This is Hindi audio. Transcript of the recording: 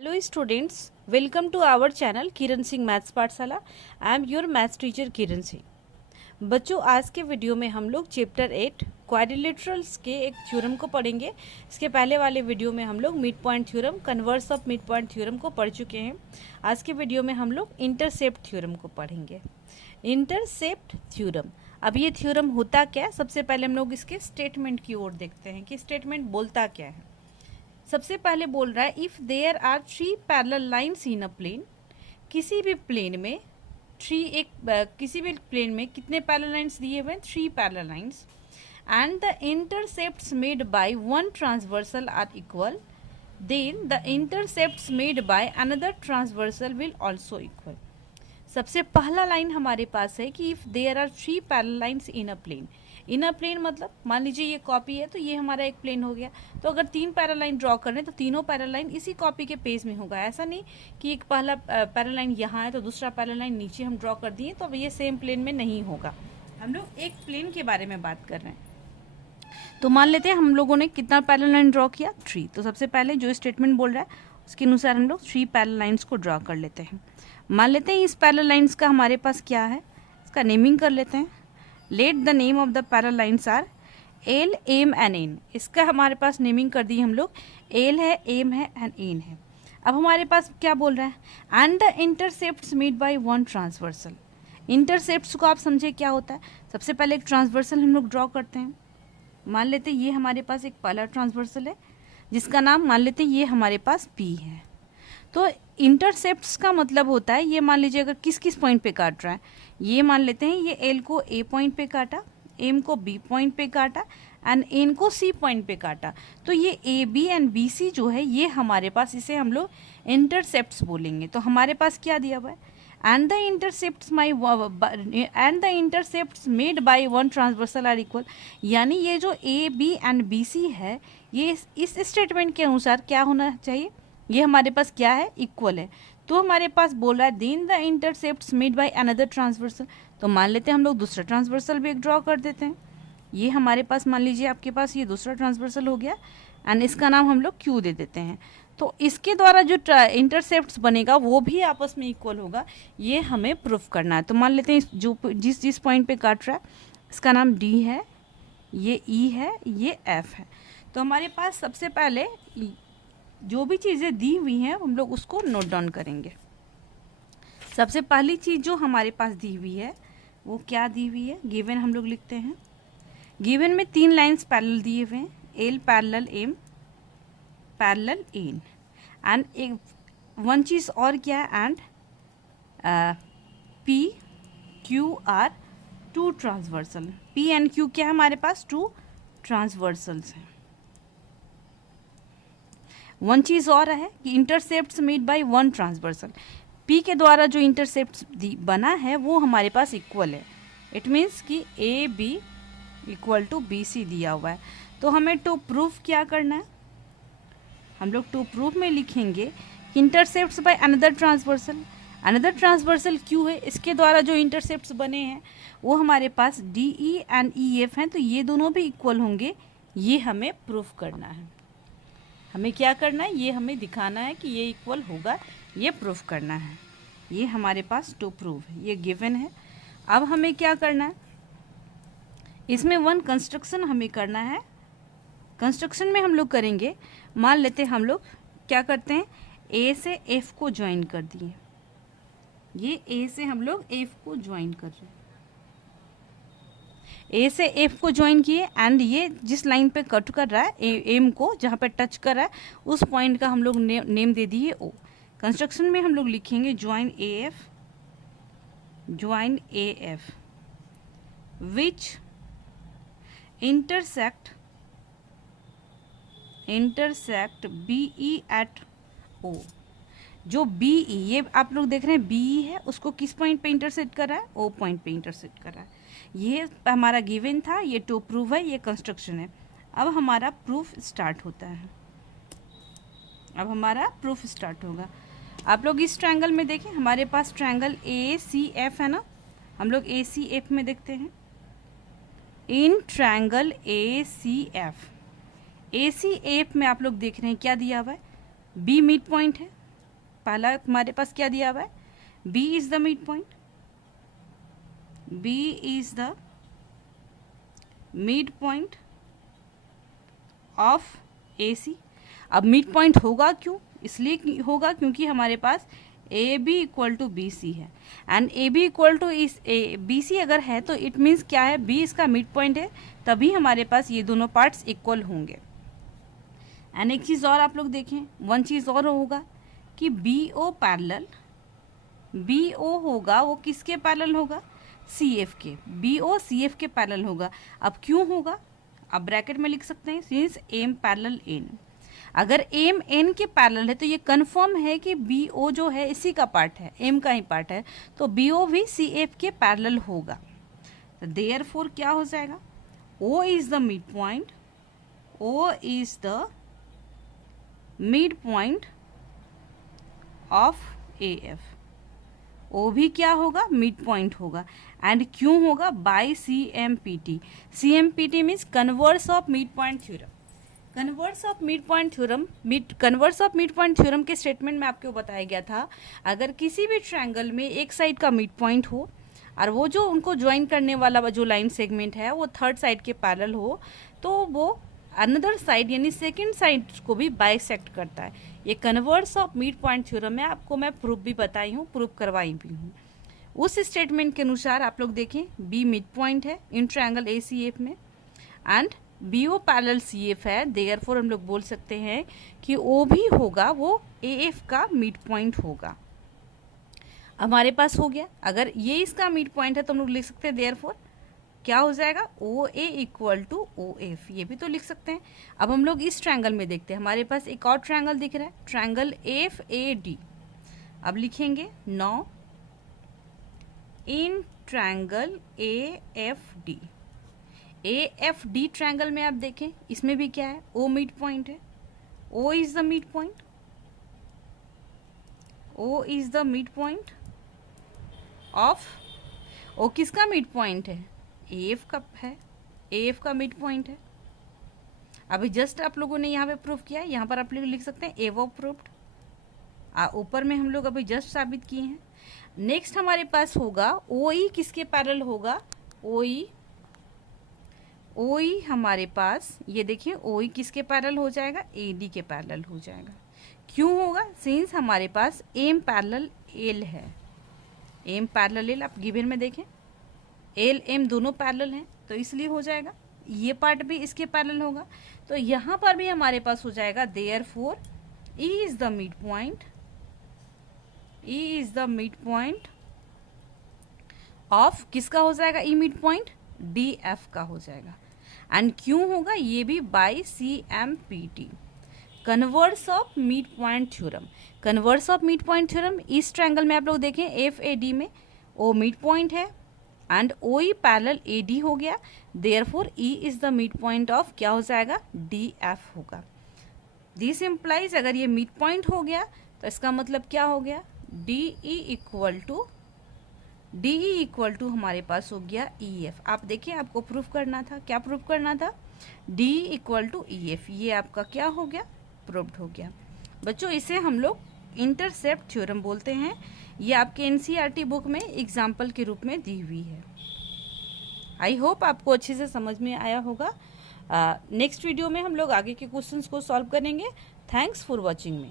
Hello students, welcome to our channel Kiran Singh maths Pathshala. I am your maths teacher Kiran Singh. बच्चों, आज के वीडियो में हम लोग चैप्टर 8 क्वाड्रिलेटरल्स के एक थ्योरम को पढ़ेंगे। इसके पहले वाले वीडियो में हम लोग mid point theorem, converse of mid point theorem को पढ़ चुके हैं। आज के वीडियो में हम लोग इंटरसेप्ट थ्योरम को पढ़ेंगे। इंटरसेप्ट थ्योरम, अब ये थ्योरम होता क्या है, सबसे पहले हम लोग इसके स्टेटमेंट की ओर देखते हैं कि स्टेटमेंट बोलता क्या है। सबसे पहले बोल रहा है if there are 3 parallel lines in a plane, किसी भी प्लेन में किसी भी प्लेन में कितने पैरेलल लाइंस दिए हुए हैं, 3 parallel lines, and the intercepts made by one transversal are equal, then the intercepts made by another transversal will also equal. सबसे पहला लाइन हमारे पास है कि if there are 3 parallel lines in a plane. In a plane मतलब मान लीजिए ये कॉपी है तो ये हमारा एक प्लेन हो गया। तो अगर 3 पैरेलल लाइन ड्रॉ करने तो तीनों पैरेलल लाइन इसी कॉपी के पेज में होगा। ऐसा नहीं कि एक पहला पैरेलल लाइन यहाँ है तो दूसरा पैरेलल लाइन नीचे हम ड्रॉ कर दिए तो अब ये सेम प्लेन में नहीं होगा। हम लोग एक प्लेन के बारे में बात कर रहे हैं। तो मान लेते हैं हम लोगों ने कितना पैरेलल लाइन ड्रॉ किया, 3। तो सबसे पहले जो स्टेटमेंट बोल रहा है उसके अनुसार हम लोग 3 पैरेलल लाइन्स को ड्रॉ कर लेते हैं। मान लेते हैं इस पैरेलल लाइन्स का हमारे पास क्या है, इसका नेमिंग कर लेते हैं। Let the name of the parallel lines are L, M and N. इसका हमारे पास नेमिंग कर दी हम लोग, एल है, एम है एंड एन है। अब हमारे पास क्या बोल रहा है, and the intercepts made by one transversal. Intercepts को आप समझे क्या होता है। सबसे पहले एक ट्रांसवर्सल हम लोग ड्रॉ करते हैं। मान लेते हैं ये हमारे पास एक पहला ट्रांसवर्सल है जिसका नाम मान लेते हैं ये हमारे पास पी है। तो इंटरसेप्ट्स का मतलब होता है, ये मान लीजिए अगर किस किस पॉइंट पे काट रहा है, ये मान लेते हैं ये एल को ए पॉइंट पे काटा, एम को बी पॉइंट पे काटा एंड एन को सी पॉइंट पे काटा। तो ये A B and B C जो है ये हमारे पास, इसे हम लोग इंटरसेप्ट्स बोलेंगे। तो हमारे पास क्या दिया हुआ है, and the intercepts made by one transversal are equal. यानी ये जो A B and B C है ये इस स्टेटमेंट के अनुसार क्या होना चाहिए, ये हमारे पास क्या है, इक्वल है। तो हमारे पास बोल रहा है then the intercepts made by another transversal. तो मान लेते हैं हम लोग दूसरा ट्रांसवर्सल भी एक ड्रॉ कर देते हैं। ये हमारे पास मान लीजिए आपके पास ये दूसरा ट्रांसवर्सल हो गया एंड इसका नाम हम लोग क्यू दे देते हैं। तो इसके द्वारा जो इंटरसेप्ट्स बनेगा वो भी आपस में इक्वल होगा, ये हमें प्रूफ करना है। तो मान लेते हैं जो जिस पॉइंट पे काट रहा है इसका नाम डी है, ये ई है, ये एफ है। तो हमारे पास सबसे पहले जो भी चीज़ें दी हुई हैं हम लोग उसको नोट डाउन करेंगे। सबसे पहली चीज़ जो हमारे पास दी हुई है वो क्या दी हुई है, गिवन हम लोग लिखते हैं। गिवन में 3 लाइंस पैरेलल दिए हुए हैं, L parallel M parallel N, and एक वन चीज़ और क्या है, and P Q are 2 transversal. P and Q क्या है हमारे पास, 2 ट्रांसवर्सल्स हैं। वन चीज़ और है कि intercepts made by one transversal. P के द्वारा जो इंटरसेप्ट बना है वो हमारे पास इक्वल है। इट मीन्स कि A B equal to B C दिया हुआ है। तो हमें टू प्रूफ क्या करना है, हम लोग टू प्रूफ में लिखेंगे intercepts by another transversal. Another transversal Q है, इसके द्वारा जो इंटरसेप्ट्स बने हैं वो हमारे पास D E and E F हैं। तो ये दोनों भी इक्वल होंगे, ये हमें प्रूफ करना है। हमें क्या करना है, ये हमें दिखाना है कि ये इक्वल होगा, ये प्रूफ करना है। ये हमारे पास टू प्रूफ है, ये गिवन है। अब हमें क्या करना है, इसमें वन कंस्ट्रक्शन हमें करना है। कंस्ट्रक्शन में हम लोग करेंगे, मान लेते हैं हम लोग क्या करते हैं, ए से एफ को ज्वाइन कर दिए। ये ए से हम लोग एफ को ज्वाइन कर रहे हैं, ए से एफ को ज्वाइन किए एंड ये जिस लाइन पे कट कर रहा है एम को, जहाँ पे टच कर रहा है उस पॉइंट का हम लोग नेम दे दिए ओ। कंस्ट्रक्शन में हम लोग लिखेंगे join A F which intersect B E at O. जो बी ई, ये आप लोग देख रहे हैं बी ई है, उसको किस पॉइंट पे इंटरसेक्ट कर रहा है, ओ पॉइंट पे इंटरसेक्ट कर रहा है। ये हमारा गिवन था, ये टू प्रूफ है, ये कंस्ट्रक्शन है। अब हमारा प्रूफ स्टार्ट होता है, अब हमारा प्रूफ स्टार्ट होगा। आप लोग इस ट्रायंगल में देखें, हमारे पास ट्रायंगल ए सी एफ है ना, हम लोग ए सी एफ में देखते हैं। इन ट्रायंगल ए सी एफ में आप लोग देख रहे हैं क्या दिया हुआ है, बी मिड पॉइंट है, पहला हमारे पास क्या दिया हुआ है, B is the mid point, B is the mid point of A C. अब मिड पॉइंट होगा क्यों, इसलिए होगा क्योंकि हमारे पास A B equal to B C है, and A B equal to इस बी सी अगर है तो इट मीन्स क्या है, बी इसका मिड पॉइंट है, तभी हमारे पास ये दोनों पार्ट्स इक्वल होंगे। एंड एक चीज़ और आप लोग देखें, वन चीज़ और होगा कि B O parallel, B O होगा वो किसके पैरेलल होगा, सी एफ के, बी ओ सी एफ के पैरेलल होगा। अब क्यों होगा, अब ब्रैकेट में लिख सकते हैं सिंस एम पैरेलल एन। अगर एम एन के पैरेलल है तो ये कन्फर्म है कि बी ओ जो है इसी का पार्ट है, एम का ही पार्ट है, तो बी ओ भी सी एफ के पैरेलल होगा। तो देयरफॉर क्या हो जाएगा, O is the mid point, O is the mid point of A F, O भी क्या होगा, मिड पॉइंट होगा। एंड क्यों होगा, by C M P T. C M P T means converse of mid point theorem. Converse of mid point theorem, converse of mid point theorem के स्टेटमेंट में आपको बताया गया था, अगर किसी भी ट्रायंगल में एक साइड का मिड पॉइंट हो और वो जो उनको ज्वाइन करने वाला जो लाइन सेगमेंट है वो थर्ड साइड के पैरेलल हो, तो वो अनदर साइड यानी सेकंड साइड को भी बाइसेक्ट करता है। ये converse of mid point theorem में आपको मैं प्रूफ भी बताई हूँ, प्रूफ करवाई भी हूँ। उस स्टेटमेंट के अनुसार आप लोग देखें, बी मिड पॉइंट है in triangle A C F में, and B O parallel C F है, देयरफॉर हम लोग बोल सकते हैं कि ओ भी होगा वो ए एफ का मिड पॉइंट होगा। हमारे पास हो गया, अगर ये इसका मिड पॉइंट है तो हम लोग लिख सकते हैं देयरफॉर क्या हो जाएगा, ओ ए इक्वल टू ओ एफ, ये भी तो लिख सकते हैं। अब हम लोग इस ट्रायंगल में देखते हैं, हमारे पास एक और ट्रायंगल दिख रहा है, ट्रायंगल एफ ए डी। अब लिखेंगे now in triangle A F D, A F D triangle में आप देखें, इसमें भी क्या है, ओ मिड पॉइंट है, O is the mid point, O is the mid point of, O किसका मिड पॉइंट है, ए एफ का है, ए एफ का मिड पॉइंट है। अभी जस्ट आप लोगों ने यहाँ पे प्रूफ किया है, यहाँ पर आप लोग लिख सकते हैं एवो प्रूफ्ड, ऊपर में हम लोग अभी जस्ट साबित किए हैं। नेक्स्ट हमारे पास होगा ओ ई किसके पैरेलल होगा, ओ ई हमारे पास ये देखिए ओ ई किसके पैरेलल हो जाएगा, ए डी के पैरेलल हो जाएगा। क्यों होगा, सिंस हमारे पास एम पैरेलल एल है, एम पैरेलल एल आप गिवन में देखें, एल एम दोनों पैरेलल हैं तो इसलिए हो जाएगा, ये पार्ट भी इसके पैरेलल होगा, तो यहाँ पर भी हमारे पास हो जाएगा therefore E is the mid point, E is the mid point of किसका हो जाएगा, E mid point D F का हो जाएगा। एंड क्यों होगा, ये भी by C M P T. Converse of mid point theorem, converse of mid point theorem इस ट्रायंगल में आप लोग देखें एफ ए डी में ओ मिड पॉइंट है and O E parallel A D हो गया, therefore E is the mid point of क्या हो जाएगा, डी एफ होगा। दिस इम्प्लाइज अगर ये मिड पॉइंट हो गया तो इसका मतलब क्या हो गया, डी ई इक्वल टू हमारे पास हो गया ई एफ। आप देखिए आपको प्रूफ करना था, क्या प्रूफ करना था, D equal to E F, ये आपका क्या हो गया, प्रूव्ड हो गया। बच्चों इसे हम लोग इंटरसेप्ट थ्योरम बोलते हैं, ये आपके एनसीईआरटी बुक में एग्जाम्पल के रूप में दी हुई है। आई होप आपको अच्छे से समझ में आया होगा। नेक्स्ट वीडियो में हम लोग आगे के क्वेश्चंस को सॉल्व करेंगे। Thanks for watching me.